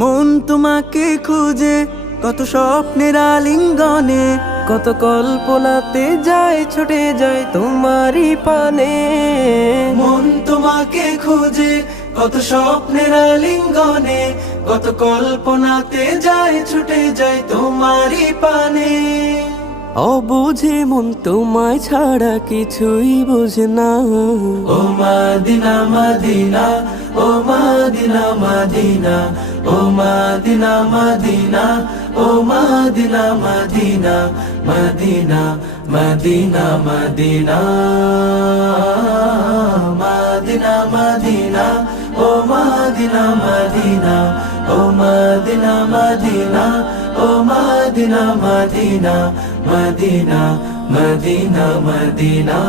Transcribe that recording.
মন তোমাকে খুঁজে কত স্বপ্নের আলিঙ্গনে, কত কল্পনাতে যায় ছুটে যায় তোমারই পানে। মন তোমাকে খুঁজে কত স্বপ্নের আলিঙ্গনে, কত কল্পনাতে যায় ছুটে যায় তোমারই পানে। অবুঝে মন তোমায় ছাড়া কিছুই বোঝে না। ও মাদিনা মাদিনা, ও মাদিনা মাদিনা, ও মাদিনা মাদিনা, ও মাদিনা মাদিনা, মাদিনা মাদিনা মাদিনা, মাদিনা মাদিনা, ও মাদিনা মাদিনা, ও মাদিনা মাদিনা, ও মাদিনা মাদিনা, মাদিনা মাদিনা মাদিনা।